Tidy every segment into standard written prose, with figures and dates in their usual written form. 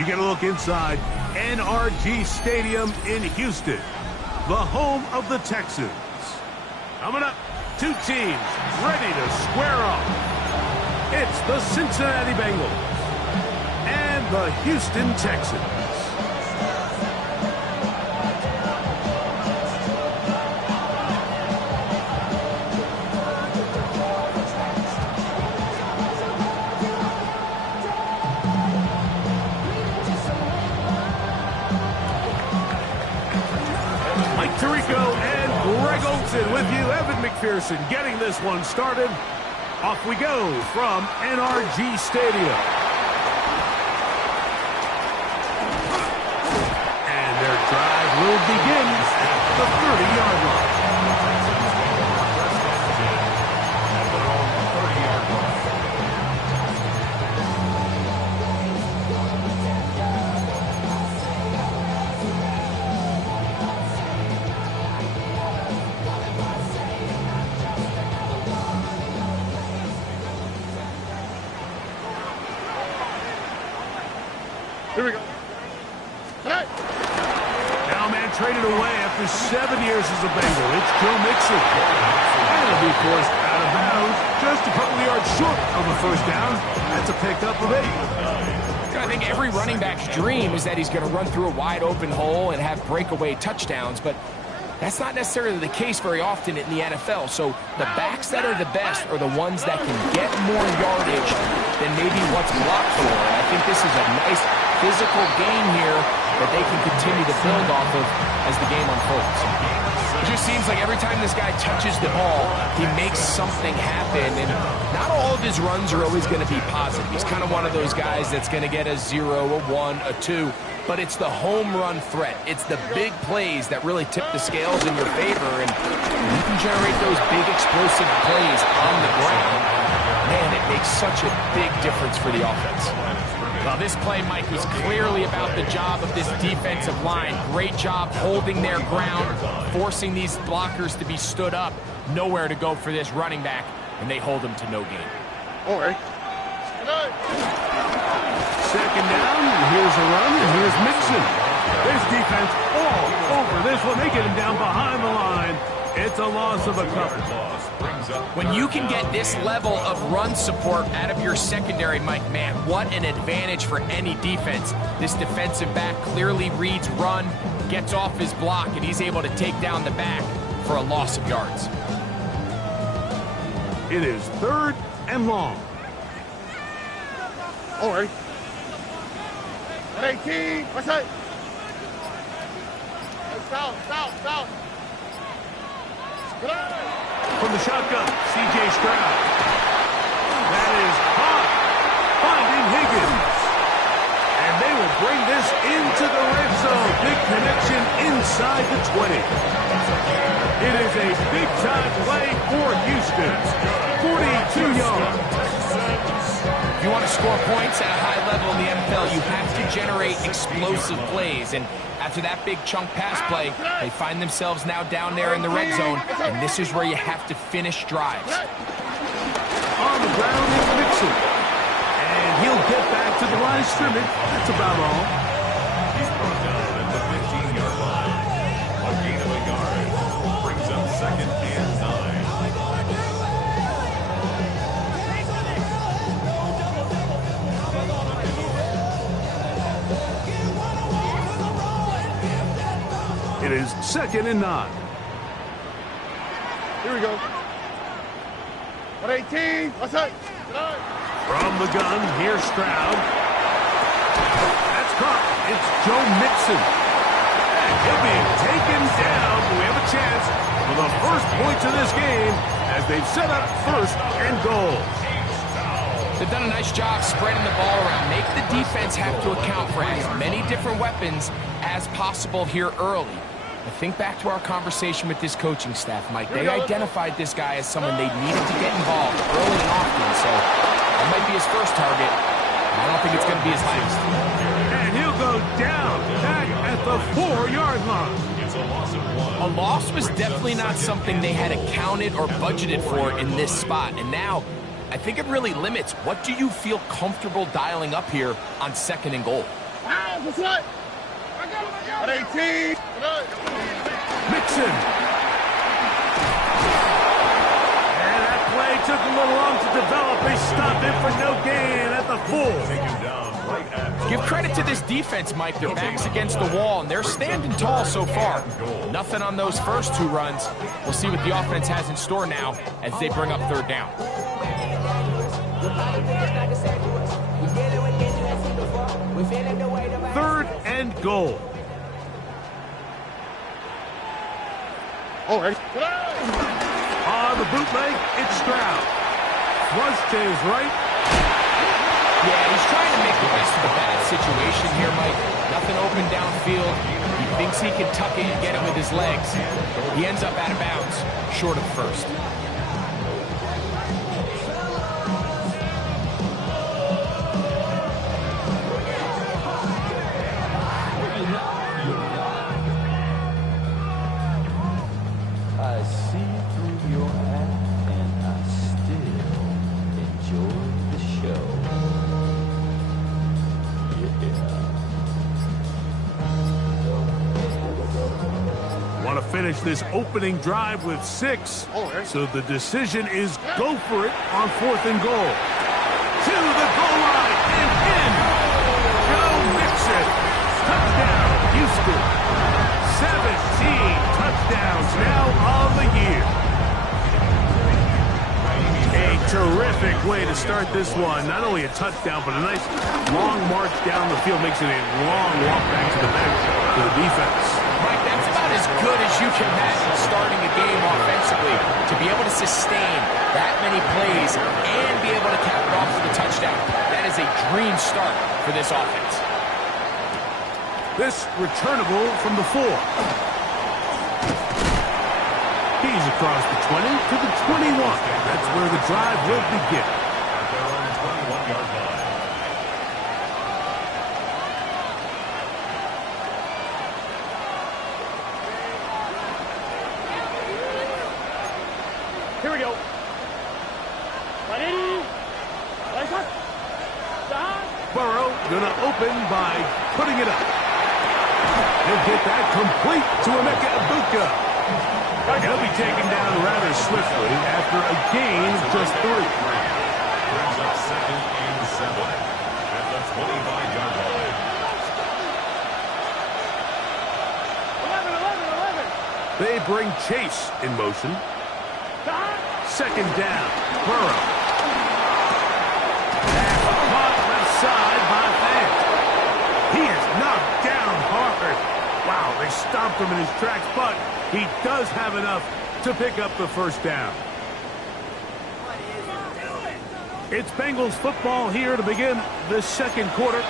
You get a look inside NRG Stadium in Houston, the home of the Texans. Coming up, two teams ready to square off. It's the Cincinnati Bengals and the Houston Texans. Mike Tirico and Greg Olsen with you. Evan McPherson getting this one started. Off we go from NRG Stadium. And their drive will begin at the 30-yard line. Here we go. Hey. Now man traded away after 7 years as a Bengal. It's Joe Mixon. And it'll be forced out of bounds just a couple of yards short of a first down. That's a pickup of 8. I think every running back's dream is that he's going to run through a wide open hole and have breakaway touchdowns, but that's not necessarily the case very often in the NFL. So the backs that are the best are the ones that can get more yardage than maybe what's blocked for. And I think this is a nice physical game here that they can continue to build off of as the game unfolds. It just seems like every time this guy touches the ball, he makes something happen, and not all of his runs are always going to be positive. He's kind of one of those guys that's going to get a 0, a 1, a 2, but it's the home run threat. It's the big plays that really tip the scales in your favor, and you can generate those big explosive plays on the ground. Man, it makes such a big difference for the offense. Well, this play, Mike, was clearly about the job of this defensive line. Great job holding their ground, forcing these blockers to be stood up. Nowhere to go for this running back, and they hold him to no gain. All right. Second down, and here's a run, and here's Mixon. This defense all over this one. They get him down behind the line. It's a loss of a couple. When you can get this level of run support out of your secondary, Mike, man, what an advantage for any defense. This defensive back clearly reads run, gets off his block, and he's able to take down the back for a loss of yards. It is 3rd and long. All right. 18. What's that? South. From the shotgun, C.J. Stroud. That is caught, finding Higgins. And they will bring this into the red zone. Big connection inside the 20. It is a big-time play for Houston. 42 yards. If you want to score points at a high level in the NFL, you have to generate explosive plays. And after that big chunk pass play, they find themselves now down there in the red zone, and this is where you have to finish drives. On the ground is Mixon. And he'll get back to the line of scrimmage. That's about all. He's brought down at the 15-yard line. A gain of a yard brings up 2nd and 9. It is 2nd and 9. Here we go. 118. What's that? From the gun, here's Stroud. That's caught. It's Joe Mixon. And he'll be taken down. We have a chance for the first points of this game as they've set up 1st and goal. They've done a nice job spreading the ball around. Make the defense have to account for as many different weapons as possible here early. I think back to our conversation with this coaching staff, Mike. They identified this guy as someone they needed to get involved early and often, so that might be his first target. I don't think it's going to be his last. And he'll go down back at the 4-yard line. A loss was definitely not something they had accounted or budgeted for in this spot, and now I think it really limits what do you feel comfortable dialing up here on 2nd and goal. What's that? At 18. Mixon. And that play took a little long to develop. They stopped it for no gain at the 4. Give credit to this defense, Mike. Their back's against the wall, and they're standing tall so far. Nothing on those first 2 runs. We'll see what the offense has in store now as they bring up 3rd down. 3rd and goal. All right. On the bootleg, it's Stroud. Flush to his right. Yeah, he's trying to make the best of a bad situation here, Mike. Nothing open downfield. He thinks he can tuck it and get it with his legs. He ends up out of bounds, short of 1st. I see through your act and I still enjoy the show. Want to finish this opening drive with 6. So the decision is go for it on 4th and goal. To the goal line and in. Joe Mixon. Touchdown, Houston. 17 touchdowns now on the year. A terrific way to start this one. Not only a touchdown, but a nice long march down the field. Makes it a long walk back to the bench for the defense. Mike, that's about as good as you can imagine starting a game offensively. To be able to sustain that many plays and be able to cap it off with a touchdown. That is a dream start for this offense. This returnable from the 4. He's across the 20 to the 21. That's where the drive will begin. At their own 21-yard line. Here we go. Ready? Burrow gonna open by putting it up. He'll get that complete to Emeka Egbuka. He'll be taken down rather swiftly after a gain of just 3. Brings up 2nd and 7 at the 25-yard line. 11. They bring Chase in motion. 2nd down. Burrow. Caught left side by Fant. He is knocked down hard. Wow, they stomped him in his tracks, but he does have enough to pick up the 1st down. It's Bengals football here to begin the 2nd quarter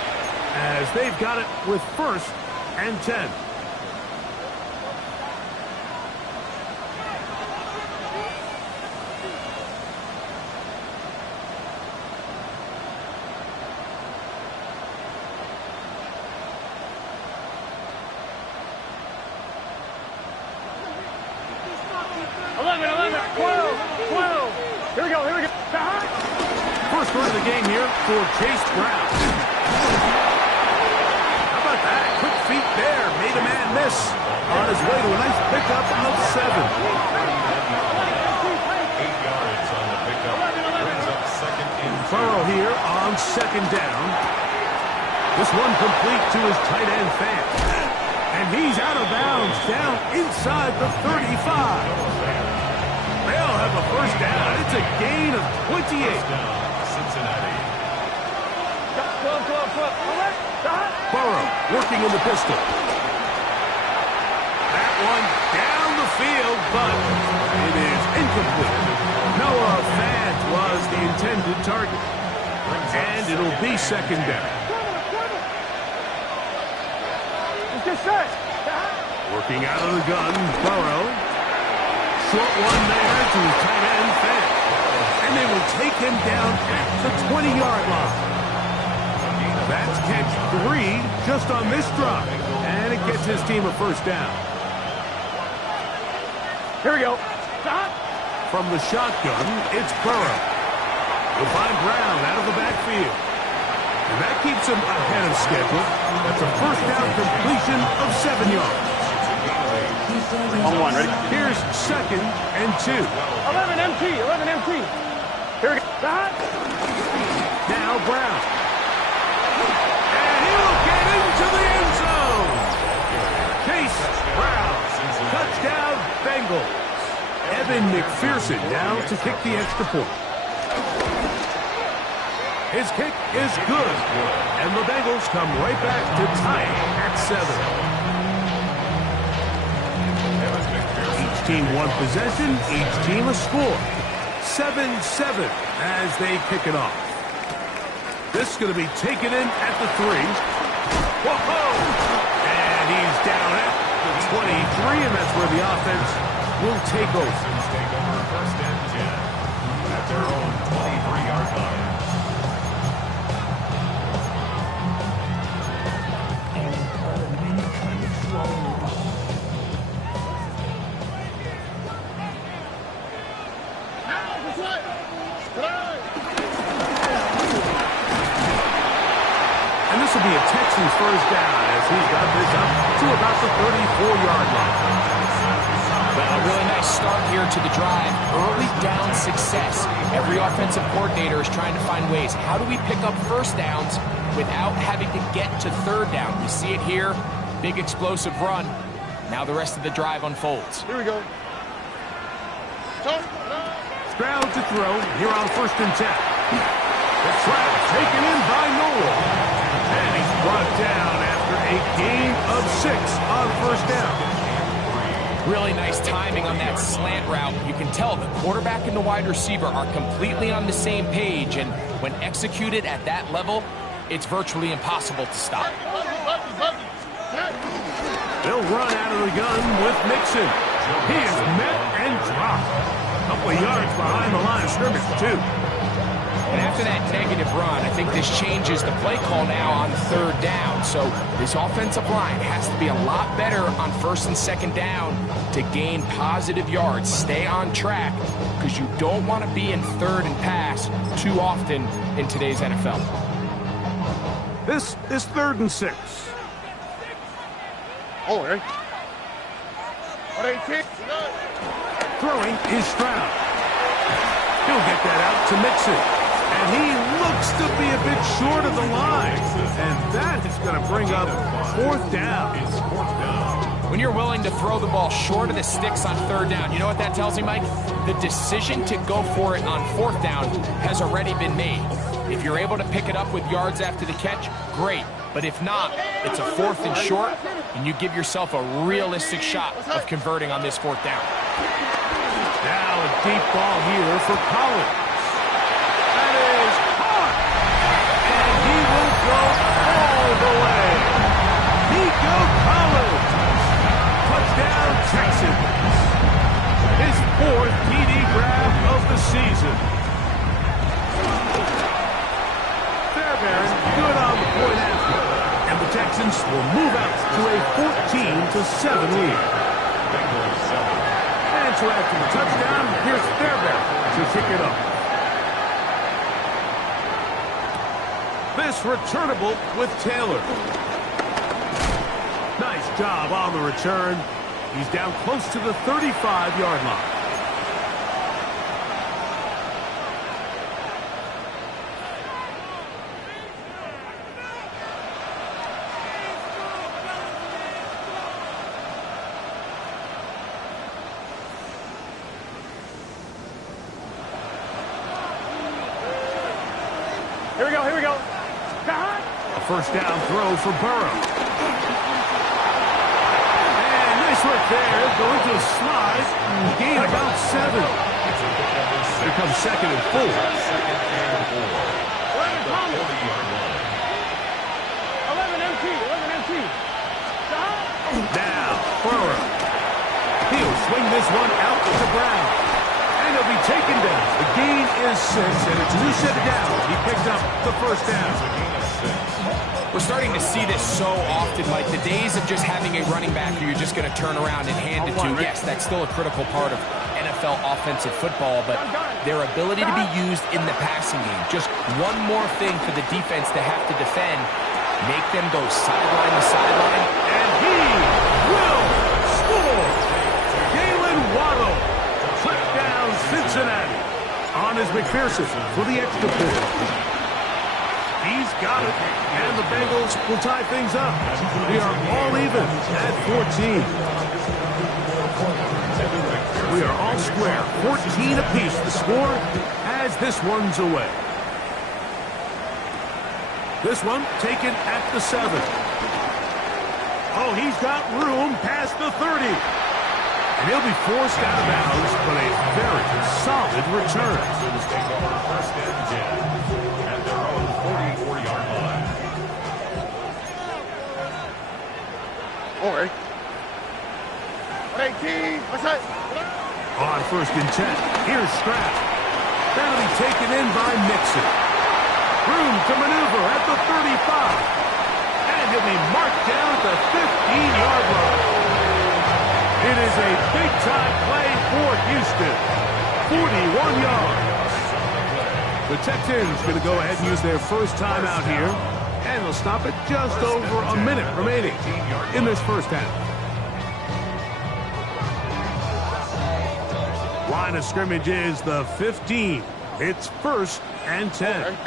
as they've got it with 1st and 10. First run of the game here for Chase Brown. How about that? Quick feet there. Made a man miss on his way to a nice pickup of 7. 8 yards on the pickup. Brings up 2nd and 2. Burrow here on 2nd down. This one complete to his tight end Fant. And he's out of bounds down inside the 35. They'll have a 1st down. It's a gain of 28. Cincinnati. Burrow working in the pistol. That one down the field, but it is incomplete. Noah Fant was the intended target. And it'll be 2nd down. Working out of the gun, Burrow. Short one there to his tight end, Fant. And they will take him down at the 20-yard line. That's catch 3 just on this drive. And it gets his team a 1st down. Here we go. From the shotgun, it's Burrow. He'll find Brown out of the backfield. And that keeps him ahead of schedule. That's a first down completion of 7 yards. On one, ready? Here's 2nd and 2. 11 MT, 11 MT. Here we go. Now Brown. And he will get into the end zone. Chase Brown. Touchdown Bengals. Evan McPherson now to kick the extra point. His kick is good. And the Bengals come right back to tie it at 7. Each team one possession, each team a score. 7-7 as they kick it off. This is going to be taken in at the 3. Whoa! And he's down at the 23, and that's where the offense will take over. Take over 1st and 10 at their own 23-yard line. And this will be a Texans first down as he's got this up to about the 34-yard line. Well, a really nice start here to the drive. Early down success. Every offensive coordinator is trying to find ways. How do we pick up first downs without having to get to 3rd down? We see it here. Big explosive run. Now the rest of the drive unfolds. Here we go. Stroud to throw here on 1st and 10. The trap taken in by Noel. And he's brought down after a gain of 6 on 1st down. Really nice timing on that slant route. You can tell the quarterback and the wide receiver are completely on the same page, and when executed at that level, it's virtually impossible to stop. They'll run out of the gun with Mixon. He is met and dropped. A couple of yards behind the line of scrimmage, too. And after that negative run, I think this changes the play call now on 3rd down. So this offensive line has to be a lot better on 1st and 2nd down to gain positive yards. Stay on track because you don't want to be in 3rd and pass too often in today's NFL. This is 3rd and 6. Oh, right. 18. Throwing is Stroud. He'll get that out to Mixon. And he looks to be a bit short of the line. And that is going to bring up 4th down. It's 4th down. When you're willing to throw the ball short of the sticks on 3rd down, you know what that tells me, Mike? The decision to go for it on 4th down has already been made. If you're able to pick it up with yards after the catch, great. But if not, it's a 4th and short, and you give yourself a realistic shot of converting on this 4th down. Now a deep ball here for Collins. That is caught. And he will go all the way. Nico Collins. Touchdown Texans. His 4th TD grab of the season. Fairbairn good on the point after. And the Texans will move out to a 14-7 lead. And so after the touchdown, here's Fairbairn to kick it up. This returnable with Taylor. Nice job on the return. He's down close to the 35-yard line. Here we go, here we go. A first down throw for Burrow. And nice work there. Going to a slide. Gain about 7. Here comes 2nd and 4. 11 MT, 11 MT. Now, Burrow. He'll swing this one out to Brown. And he'll be taken down. The gain is 6, and it's 2 set down. He picked up the first down. We're starting to see this so often, like the days of just having a running back who you're just going to turn around and hand it to. Yes, that's still a critical part of NFL offensive football, but their ability to be used in the passing game. Just one more thing for the defense to have to defend. Make them go sideline to sideline. And he will score. Jalen Waddle. Touchdown, Cincinnati. On is McPherson for the extra point. He's got it. And the Bengals will tie things up. We are all even at 14. We are all square. 14 apiece the score as this one's away. This one taken at the 7. Oh, he's got room past the 30. And he'll be forced out of bounds, but a very solid return. First and 10 at their own 44-yard line. All right. 18. What's that? On first and 10, here's Stroud. That'll be taken in by Mixon. Room to maneuver at the 35. And he'll be marked down at the 15-yard line. It is a big-time play for Houston. 41 yards. The Texans going to go ahead and use their first timeout here. And they'll stop it just over a minute remaining in this first half. Line of scrimmage is the 15. It's first and 10.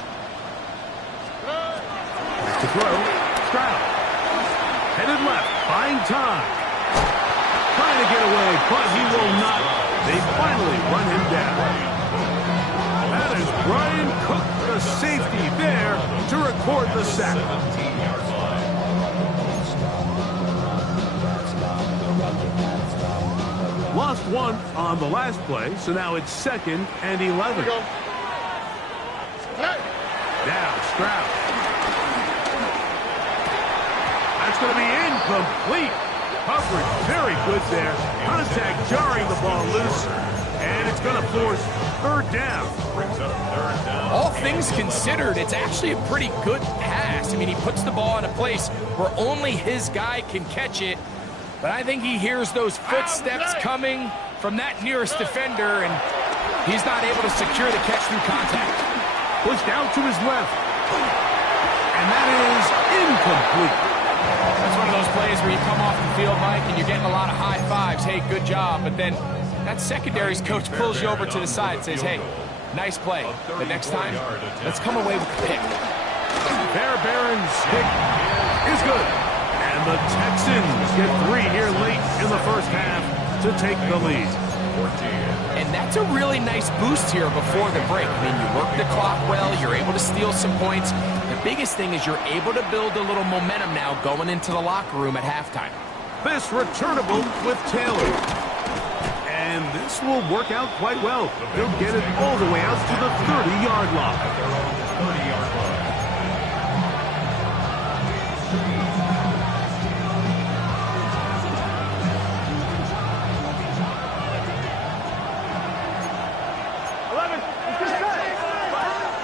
To throw, Stroud. Headed left, buying time. Trying to get away, but he will not. They finally run him down. That is Brian Cook, the safety, there to record the sack. Lost one on the last play, so now it's second and 11. Now Stroud. That's going to be incomplete. Coverage very good there. Contact jarring the ball loose. And it's going to force third down. All things considered, it's actually a pretty good pass. I mean, he puts the ball in a place where only his guy can catch it. But I think he hears those footsteps coming from that nearest defender, and he's not able to secure the catch through contact. Pushed out to his left. And that is incomplete. That's one of those plays where you come off the field, Mike, and you're getting a lot of high fives. Hey, good job. But then that secondary's coach pulls you over to the side and says, hey, nice play. But next time, let's come away with the pick. Barron's pick is good. And the Texans get 3 here late in the first half to take the lead. And that's a really nice boost here before the break. I mean, you work the clock well, you're able to steal some points. The biggest thing is you're able to build a little momentum now going into the locker room at halftime. This returnable with Taylor. And this will work out quite well. He'll get it all the way out to the 30-yard line.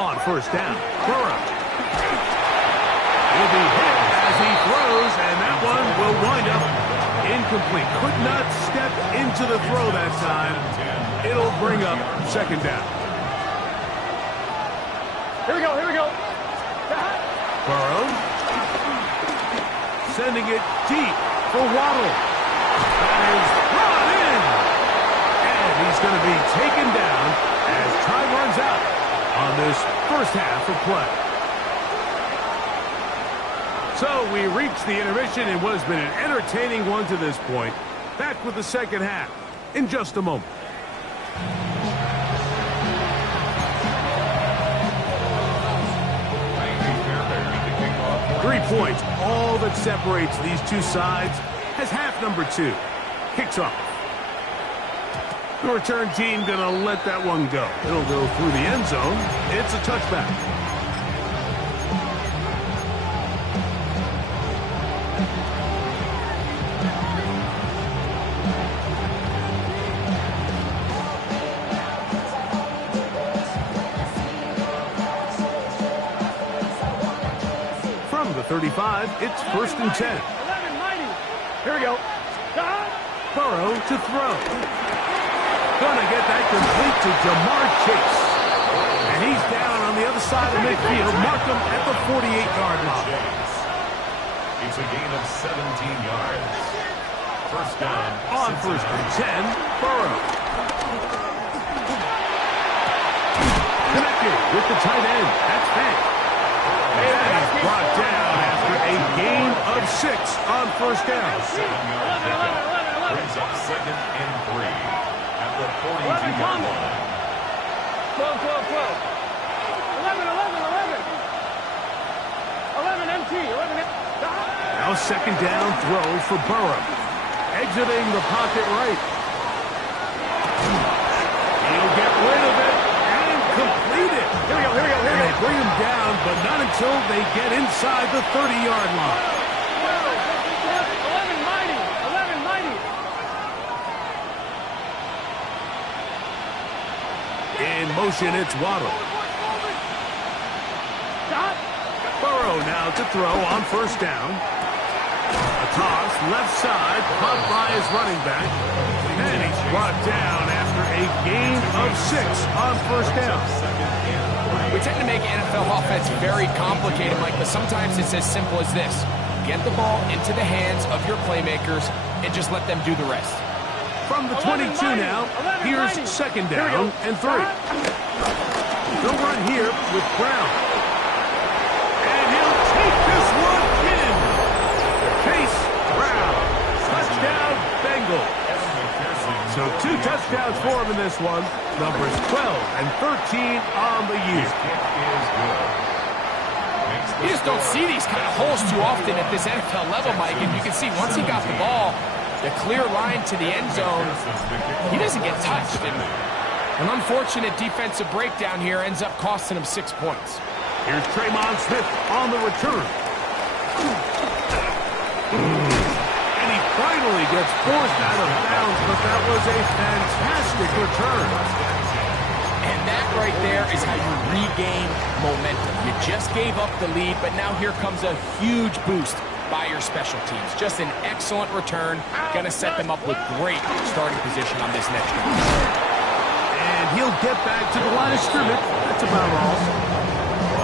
On first down, Burrow. Will be hit as he throws, and that one will wind up incomplete. Could not step into the throw that time. It'll bring up second down. Here we go, here we go. Burrow. Sending it deep for Waddle. That is brought in. And he's going to be taken down as time runs out on this first half of play. So we reach the intermission in what has been an entertaining one to this point. Back with the second half in just a moment. Three points, all that separates these two sides, as half number 2 kicks off. The return team going to let that one go. It'll go through the end zone. It's a touchback. From the 35, it's first and 10. 11, mighty. Here we go. Burrow to throw. Gonna get that complete to Jamar Chase. And he's down on the other side of midfield. Mark him at the 48-yard line. It's a gain of 17 yards. First down. On first and 10, Burrow. Connected with the tight end. That's Fant. And he's brought down after a gain of 6 on first down. 7-yard pickup. Brings up second and 3 at the 42-yard line. 12, 12, 12. 11, 11, 11. 11 MT, 11 MT. Now second down throw for Burrow. Exiting the pocket right. He'll get rid of it and complete it. Here we go, here we go, here we And go. they bring him down, but not until they get inside the 30-yard line. 11 mighty, 11 mighty. In motion, it's Waddle. Stop. Burrow now to throw on first down. A toss, left side, caught by his running back. And he's brought down after a gain of 6 on first down. We tend to make NFL offense very complicated, Mike, but sometimes it's as simple as this. Get the ball into the hands of your playmakers and just let them do the rest. From the 22 now, here's second down and 3. They'll run here with Brown. And he'll take this one in. Chase Brown. Touchdown, Bengals. So 2 touchdowns for him in this one. Numbers 12 and 13 on the year. You just don't see these kind of holes too often at this NFL level, Mike. And you can see once he got the ball, the clear line to the end zone, he doesn't get touched. And an unfortunate defensive breakdown here ends up costing him 6 points. Here's Traymon Smith on the return. And he finally gets forced out of bounds, but that was a fantastic return. And that right there is how you regain momentum. You just gave up the lead, but now here comes a huge boost by your special teams. Just an excellent return. Going to set them up with great starting position on this next drive. And he'll get back to the line of scrimmage. That's about all.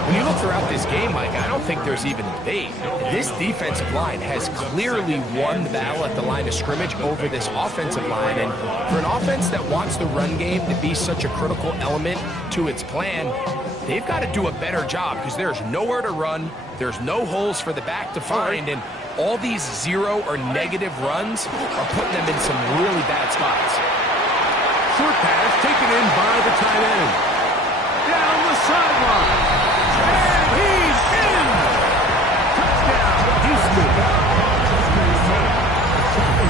When you look throughout this game, Mike, I don't think there's even a debate. This defensive line has clearly won the battle at the line of scrimmage over this offensive line. And for an offense that wants the run game to be such a critical element to its plan, they've got to do a better job because there's nowhere to run. There's no holes for the back to find. And all these 0 or negative runs are putting them in some really bad spots. Short pass taken in by the tight end. Down the sideline. And he's in! Touchdown, Houston.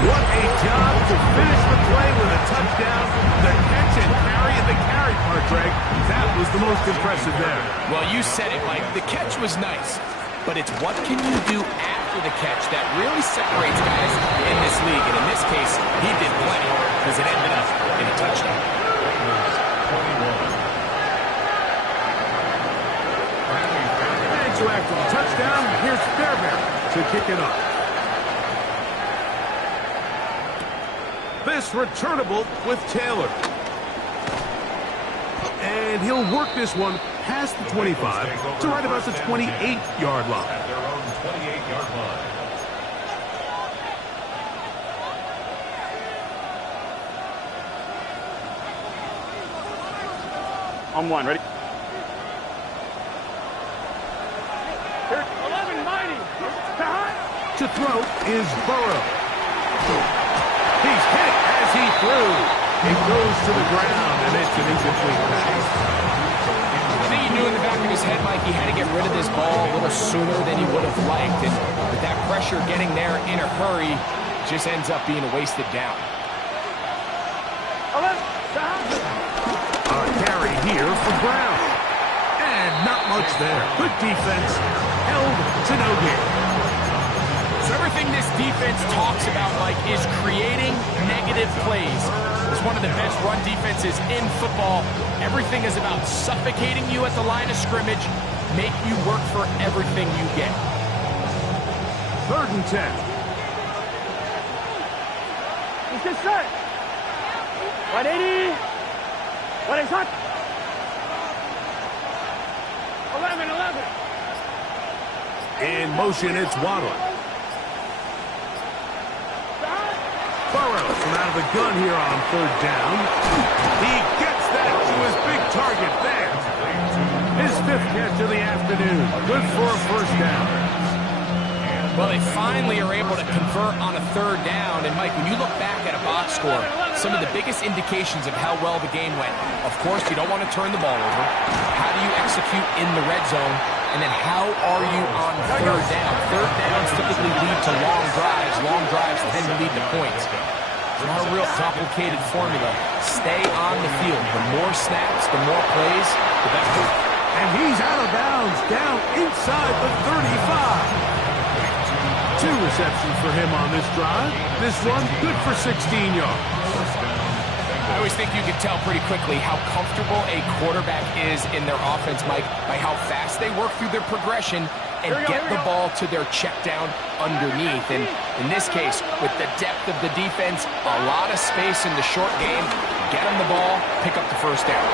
What a job to finish the play with a touchdown. The catch and carry and the carry part, Greg. That was the most impressive there. Well, you said it, Mike. The catch was nice, but it's what can you do after the catch that really separates guys in this league. And in this case, he did plenty because it ended up in a touchdown. And so after the touchdown, here's Fairbairn to kick it off. This returnable with Taylor. And he'll work this one past the 25 to right about the 28-yard line. At their own 28-yard line. On one, ready? Here, 11 mighty. To throw is Burrow. He's hit as he threw. It goes to the ground, and it's an incomplete pass. I think he knew in the back of his head, Mike, he had to get rid of this ball a little sooner than he would have liked. And with that pressure getting there in a hurry, just ends up being a wasted down. 11, A carry here for Brown. And not much there. Good defense. Held to no gain. So everything this defense talks about, Mike, is creating negative plays. It's one of the best run defenses in football. Everything is about suffocating you at the line of scrimmage, make you work for everything you get. 3rd and 10. let's get set. 180. 180 shot. 11. In motion, it's Waddle. Burrow from out of the gun here on third down. He gets that to his big target there. His fifth catch of the afternoon. Good for a first down. Well, they finally are able to convert on a third down. And, Mike, when you look back at a box score, some of the biggest indications of how well the game went, of course, you don't want to turn the ball over. How do you execute in the red zone? And then how are you on third down? Third downs typically lead to long drives. Long drives tend to lead to points. It's not a real complicated formula. Stay on the field. The more snaps, the more plays, the better. And he's out of bounds, down inside the 35. 2 receptions for him on this drive. This one, good for 16 yards. I always think you can tell pretty quickly how comfortable a quarterback is in their offense, Mike, by how fast they work through their progression and get the ball to their check down underneath. And in this case, with the depth of the defense, a lot of space in the short game, get them the ball, pick up the first down.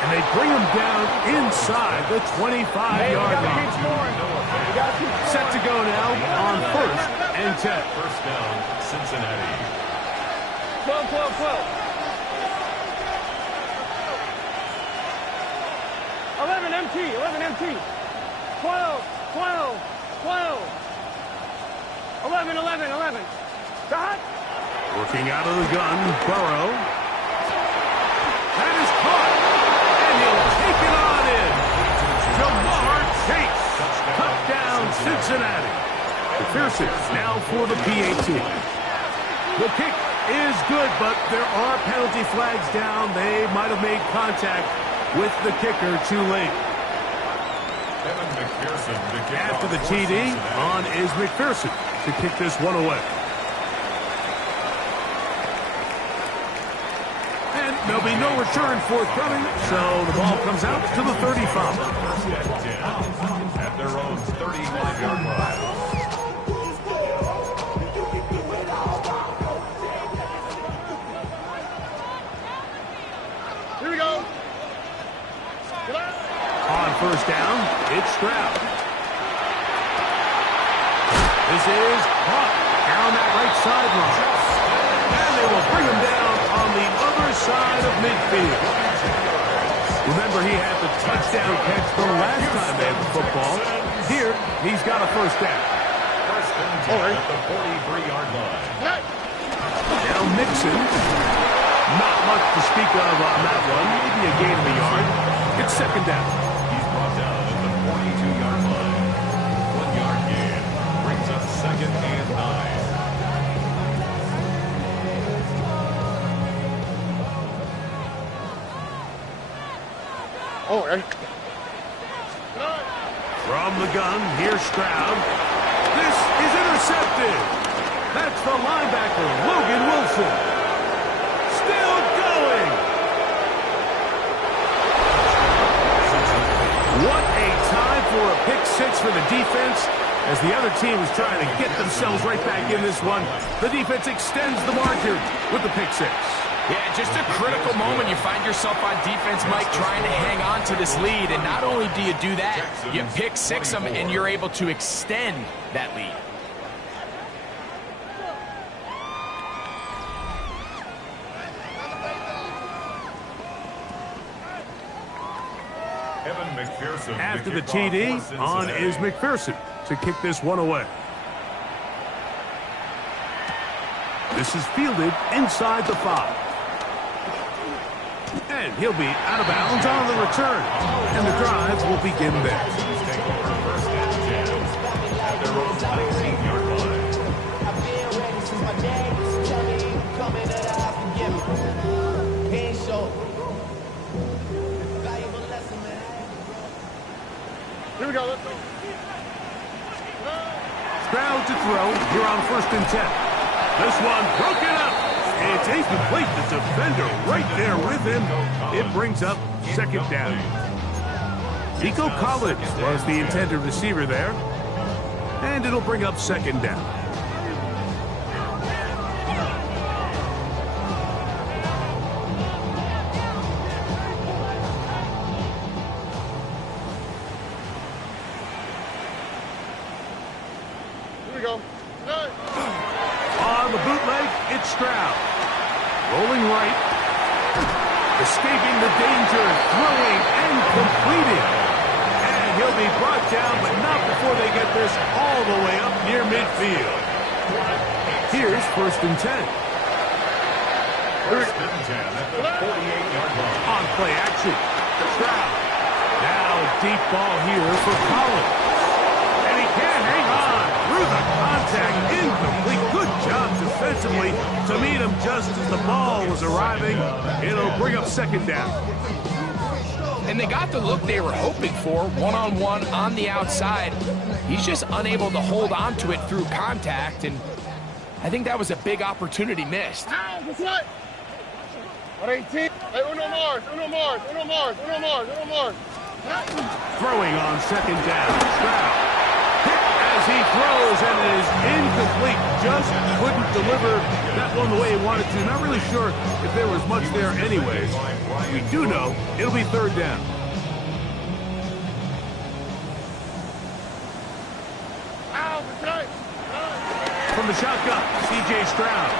And they bring him down inside the 25-yard line. Set to go now on first and 10. First down, Cincinnati. 12. 11 empty. 12. 11. Shot. Working out of the gun, Burrow. That is caught. And he'll take it on in. Jamar Chase. Touchdown, Cincinnati. McPherson now for the PAT. The kick is good, but there are penalty flags down. They might have made contact with the kicker too late. Evan McPherson to kick After off the for TD, Cincinnati. on is McPherson to kick this one away. And there'll be no return forthcoming, so the ball comes out to the 35. First and 10 at their own 35-yard line. Here we go. On first down, it's Stroud. This is caught down that right sideline. And they will bring him down on the other side of midfield. Remember, he had the touchdown catch the last time they had the football. Here, he's got a first down. First and 10 at the 43-yard line. Now Mixon. Not much to speak of on that one. Maybe a gain of a yard. It's second down. He's brought down at the 42-yard line. 1-yard gain brings up second and 9. From the gun, here's Stroud. This is intercepted. That's the linebacker, Logan Wilson. Still going. What a time for a pick six for the defense. As the other team is trying to get themselves right back in this one, the defense extends the margin with the pick six. Yeah, just a critical moment. You find yourself on defense, Mike, trying to hang on to this lead. And not only do you do that, you pick six them, and you're able to extend that lead. Evan McPherson. After the kick off TD, for on Cincinnati. is McPherson to kick this one away. This is fielded inside the 5. And he'll be out of bounds on the return. And the drive will begin there. Take over first and 10 at their own 19-yard line. I've been ready since my dad used to tell me, coming that I forgive me. He ain't show. Valuable lesson, man. Here we go. Let's go. Stroud to throw here on first and 10. This one broken up. It's incomplete. The defender right there with him. It brings up second down. Nico Collins was the intended receiver there. And it'll bring up second down. we go. On the bootleg, it's Stroud. Rolling right. Escaping the danger, throwing and completing. And he'll be brought down, but not before they get this all the way up near midfield. Here's 1st and 10. 1st and 10 at the 48-yard line. On play action. Stroud. Now a deep ball here for Collins. And he can't hang on through the contact. Incomplete. Good job defensively to meet him just as the ball was arriving. It'll bring up 2nd down. And they got the look they were hoping for, one-on-one on the outside. He's just unable to hold on to it through contact, and I think that was a big opportunity missed. That's right. 118. Hey, uno more. Throwing on 2nd down. Stroud hit as he throws, and it is incomplete. Just couldn't deliver that one the way he wanted to. Not really sure if there was much there anyways. We do know it'll be 3rd down. From the shotgun, C.J. Stroud.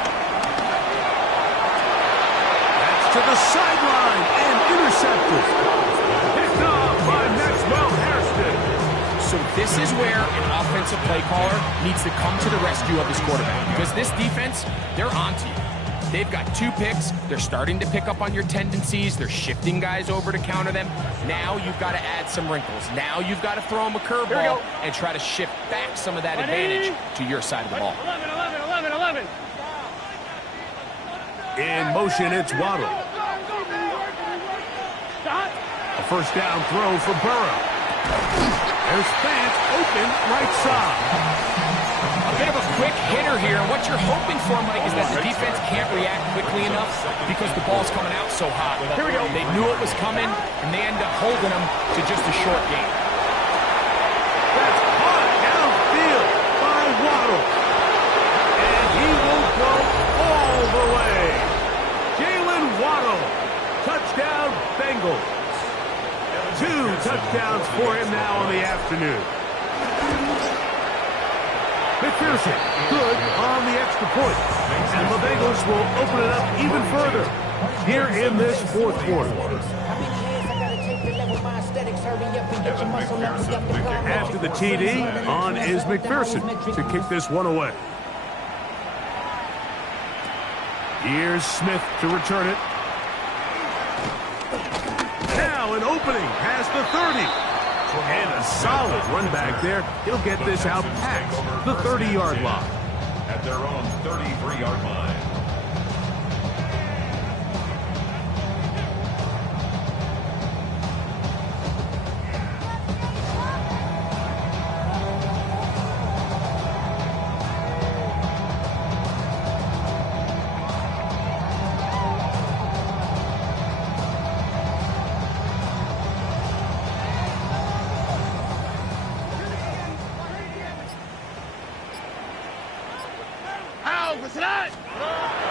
That's to the sideline and intercepted. Picked off by Maxwell Hairston. So this is where an offensive play caller needs to come to the rescue of his quarterback, because this defense, they're onto you. They've got 2 picks. They're starting to pick up on your tendencies. They're shifting guys over to counter them. Now you've got to add some wrinkles. Now you've got to throw them a curveball and try to shift back some of that advantage to your side of the ball. 11. In motion, it's Waddle. A 1st down throw for Burrow. There's Fant open right side. A bit of a quick hitter here. What you're hoping for, Mike, is that the defense can't react quickly enough because the ball's coming out so hot. Here we go. They knew it was coming, and they end up holding them to just a short game. That's caught downfield by Waddle. And he will go all the way. Jalen Waddle. Touchdown, Bengals. 2 touchdowns for him now on the afternoon. McPherson, good on the extra point. And the Bengals will open it up even further here in this 4th quarter. After the TD, on is McPherson to kick this one away. Here's Smith to return it. Now an opening past the 30. And a solid run back there. He'll get this out past the 30-yard line. At their own 33-yard line.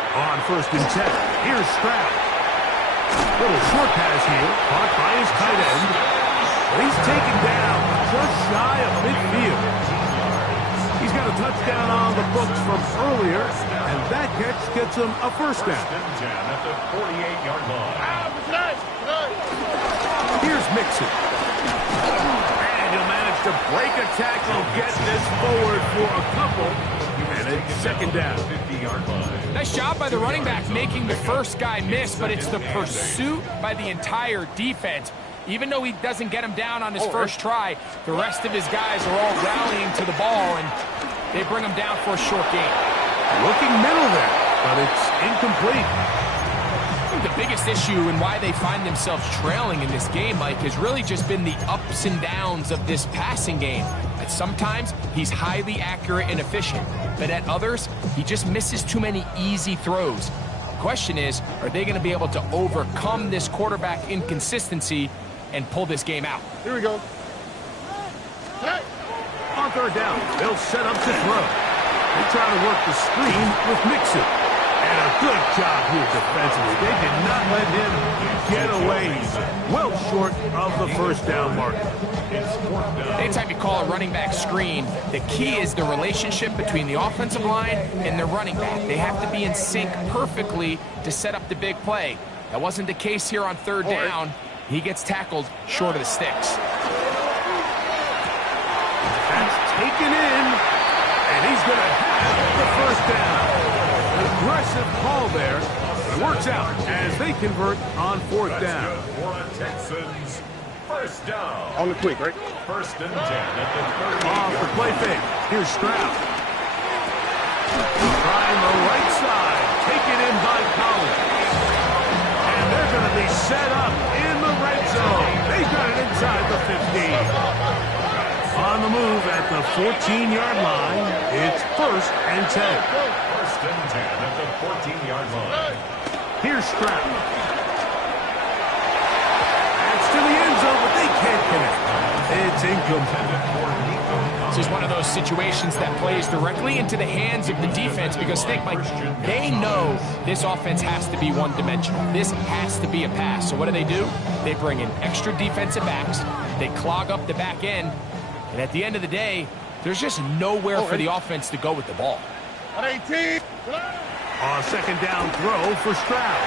On 1st and 10, here's Stroud. Little short pass here, caught by his tight end. But he's taken down just shy of midfield. He's got a touchdown on the books from earlier, and that catch gets him a 1st down. 1st and 10 at the 48-yard line. Here's Mixon. And he'll manage to break a tackle, get this forward for a couple. And it's 2nd down. 50-yard line. Nice job by the running back making the first guy miss, but it's the pursuit by the entire defense. Even though he doesn't get him down on his first try, the rest of his guys are all rallying to the ball, and they bring him down for a short gain. Looking middle there, but it's incomplete. I think the biggest issue and why they find themselves trailing in this game, Mike, has really just been the ups and downs of this passing game. At sometimes, he's highly accurate and efficient, but at others, he just misses too many easy throws. The question is, are they going to be able to overcome this quarterback inconsistency and pull this game out? Here we go. On 3rd down, they'll set up to throw. They try to work the screen with Mixon. And a good job here defensively. They did not let him get away. He's well short of the first down marker. Anytime you call a running back screen, the key is the relationship between the offensive line and the running back. They have to be in sync perfectly to set up the big play. That wasn't the case here on third down. He gets tackled short of the sticks. That's taken in, and he's going to have the first down. Aggressive call there. It works out as they convert on fourth down. Texans, first down. On the quick, right? First and 10 at the 30. Off the play fake. Here's Stroud. Trying the right side. Taken in by Collins. And they're going to be set up in the red zone. They got it inside the 15. On the move at the 14-yard line, it's first and 10. First and 10 at the 14-yard line. Here's Stroud. That's to the end zone, but they can't connect. It's incomplete. This is one of those situations that plays directly into the hands of the defense because think, Mike, they know this offense has to be one-dimensional. This has to be a pass. So what do? They bring in extra defensive backs. They clog up the back end. And at the end of the day, there's just nowhere for the offense to go with the ball. On second down throw for Stroud.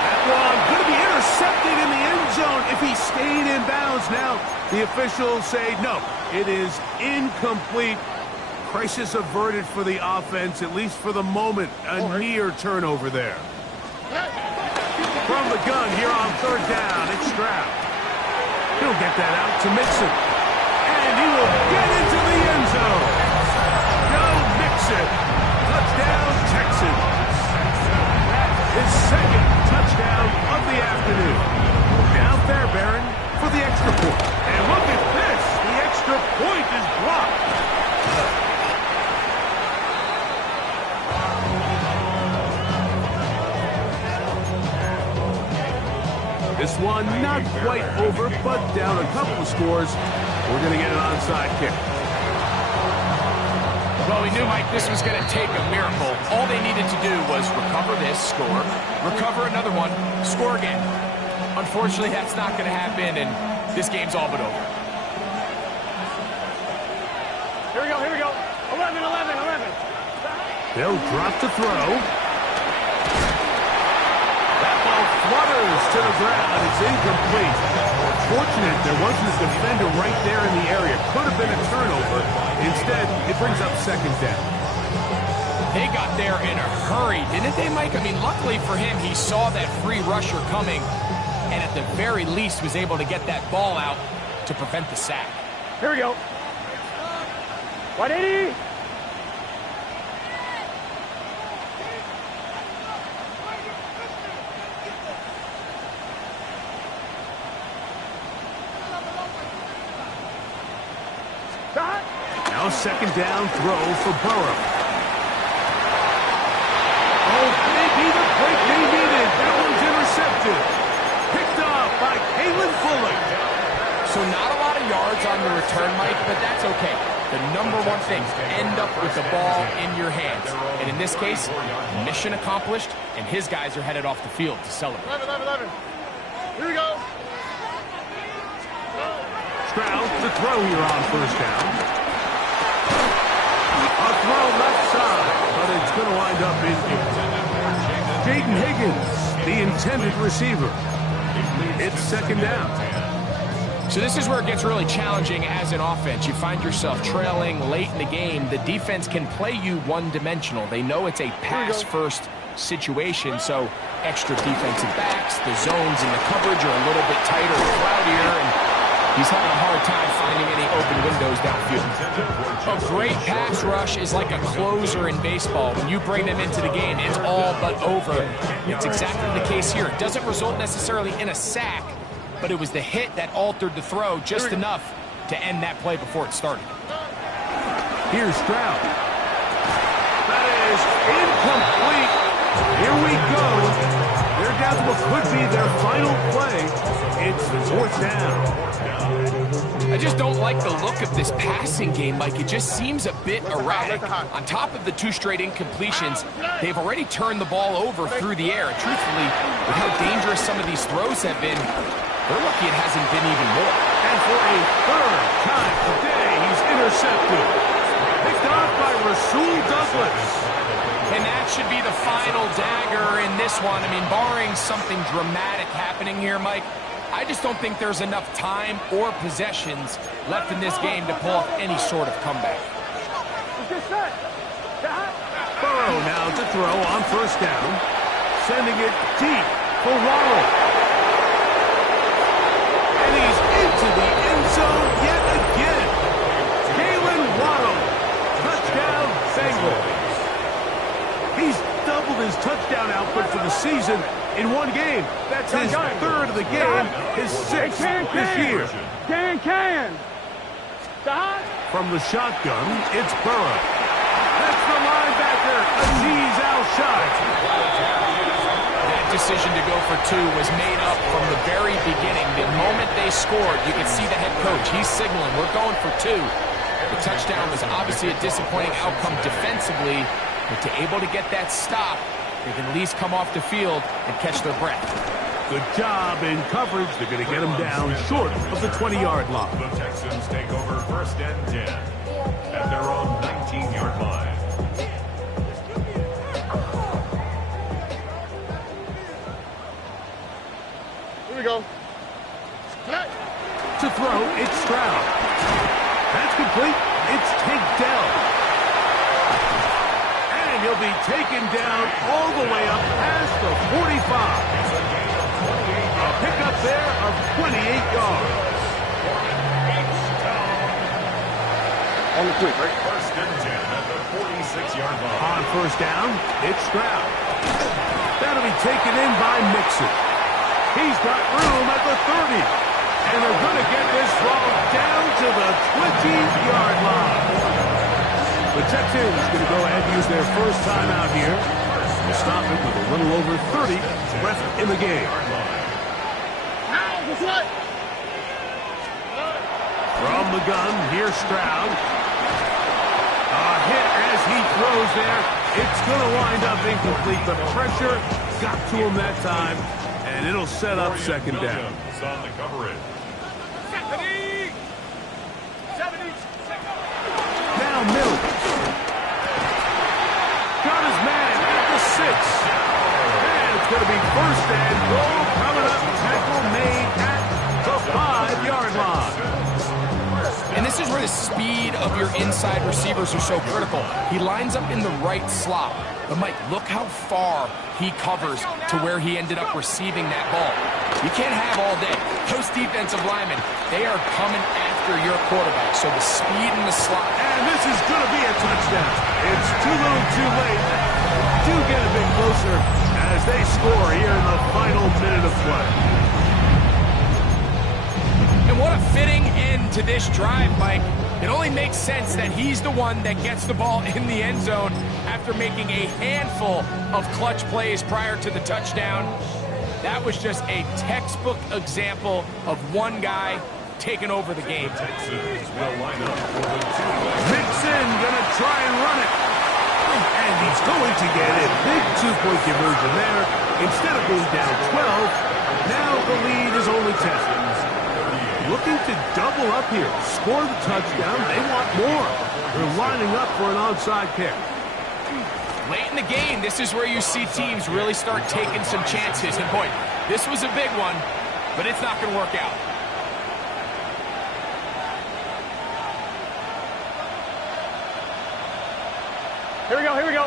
That one going to be intercepted in the end zone if he stayed in bounds. Now the officials say no, it is incomplete. Crisis averted for the offense, at least for the moment. A near turnover there. From the gun here on third down, it's Stroud. He'll get that out to Mixon. And he will get into the end zone. Joe Mixon. Touchdown, Texans. His second touchdown of the afternoon. Down Fairbairn for the extra point. And look at this. The extra point is blocked. This one not quite over, but down a couple of scores. We're going to get an onside kick. Well, we knew, Mike, this was going to take a miracle. All they needed to do was recover this, score, recover another one, score again. Unfortunately, that's not going to happen, and this game's all but over. Here we go. 11. They'll drop to throw. That ball flutters to the ground. It's incomplete. Fortunate there wasn't a defender right there in the area. Could have been a turnover. Instead, it brings up second down. They got there in a hurry, didn't they, Mike? I mean, luckily for him, he saw that free rusher coming and at the very least was able to get that ball out to prevent the sack. Here we go. 180. Now second down throw for Burrow. Oh, maybe the break they needed. That one's intercepted. Picked up by Kalen Fuller. So not a lot of yards on the return, Mike, but that's okay. The number one thing, end up with the ball in your hands. And in this case, mission accomplished, and his guys are headed off the field to celebrate. 11. Here we go. Stroud to throw here on first down. A throw left side, but it's going to wind up incomplete. Jaden Higgins, the intended receiver. It's second down. So this is where it gets really challenging as an offense. You find yourself trailing late in the game. The defense can play you one-dimensional. They know it's a pass-first situation, so extra defensive backs, the zones and the coverage are a little bit tighter and cloudier, and he's having a hard time finding any open windows downfield. A great pass rush is like a closer in baseball. When you bring them into the game, it's all but over. It's exactly the case here. It doesn't result necessarily in a sack, but it was the hit that altered the throw just enough to end that play before it started. Here's Stroud. That is incomplete. Here we go. They're down to what could be their final play. It's 4th down. I just don't like the look of this passing game, Mike. It just seems a bit erratic. On top of the 2 straight incompletions, they've already turned the ball over through the air. And truthfully, with how dangerous some of these throws have been, they're lucky it hasn't been even more. And for a 3rd time today, he's intercepted. Picked off by Rasul Douglas. And that should be the final dagger in this one. I mean, barring something dramatic happening here, Mike, I just don't think there's enough time or possessions left in this game to pull off any sort of comeback. Burrow now to throw on 1st down. Sending it deep for Waddle. And he's into the end zone yet again. Jalen Waddle. Touchdown, Bengals. He's doubled his touchdown output for the season in 1 game. That's his 3rd of the game, his 6th this year. From the shotgun, it's Burrow. That's the linebacker, Azeez Al-Shai. That decision to go for 2 was made up from the very beginning. The moment they scored, you could see the head coach. He's signaling, we're going for 2. The touchdown was obviously a disappointing outcome defensively, but to able to get that stop, they can at least come off the field and catch their breath. Good job in coverage. They're going to get him down short of the 20-yard line. The Texans take over 1st and 10 at their own 19-yard line. Here we go. To throw, it's Stroud. That's complete. It's Tank Dell. And he'll be taken down all the way up past the 45. A pickup there of 28 yards. On the quick, right? 1st and 10 at the 46-yard line. On 1st down, it's Stroud. That'll be taken in by Mixon. He's got room at the 30. And they're going to get this ball down to the 20-yard line. The Texans going to go ahead and use their first timeout here. We'll stop it with a little over 30 left in the game. From the gun, here's Stroud. A hit as he throws there. It's going to wind up incomplete. The pressure got to him that time, and it'll set up 2nd down. On the coverage. Now Mills. Got his man at the 6. And it's going to be 1st and goal coming up. Tackle made at the 5-yard line. And this is where the speed of your inside receivers are so critical. He lines up in the right slot. But, Mike, look how far he covers to where he ended up receiving that ball. You can't have all day. Those defensive linemen, they are coming after your quarterback. So the speed in the slot. And this is going to be a touchdown. It's too little too late. Do get a bit closer as they score here in the final minute of play. And what a fitting end to this drive, Mike. It only makes sense that he's the one that gets the ball in the end zone after making a handful of clutch plays prior to the touchdown. That was just a textbook example of one guy taking over the game. Mixon gonna try and run it. And he's going to get a big 2-point conversion there. Instead of being down 12, now the lead is only 10. Looking to double up here. Score the touchdown. They want more. They're lining up for an onside kick. Late in the game, this is where you see teams really start taking some chances. And boy, this was a big one, but it's not going to work out. Here we go, here we go.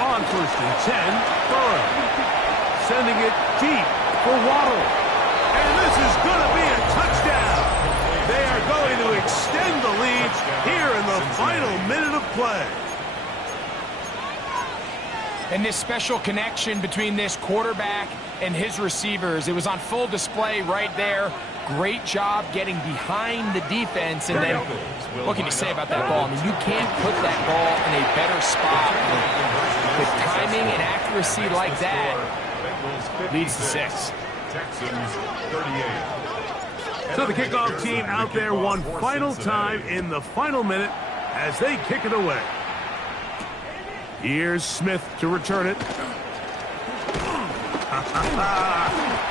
On 1st and 10, Burrow. Sending it deep for Waddle. And this is going to be a touchdown. They are going to extend the lead here in the final minute of play. And this special connection between this quarterback and his receivers, it was on full display right there. Great job getting behind the defense, and then what can you say about that ball? I mean, you can't put that ball in a better spot. With timing and accuracy like that, leads to 6. Texans 38. So the kickoff team out there one final time in the final minute as they kick it away. Here's Smith to return it.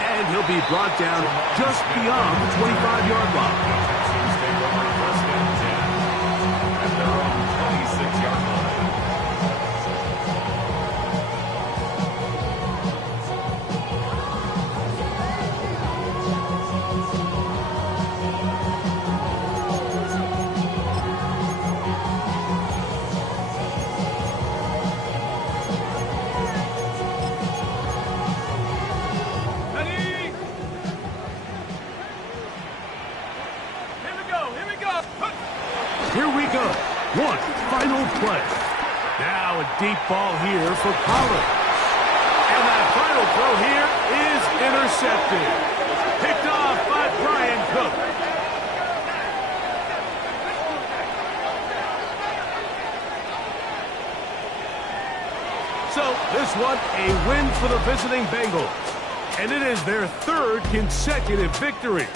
And he'll be brought down just beyond the 25-yard line. Texans take over first and 10 at their own 26-yard line. Here we go. One final play. Now a deep ball here for Pollard. And that final throw here is intercepted. Picked off by Brian Cook. So this one a win for the visiting Bengals. And it is their 3rd consecutive victory.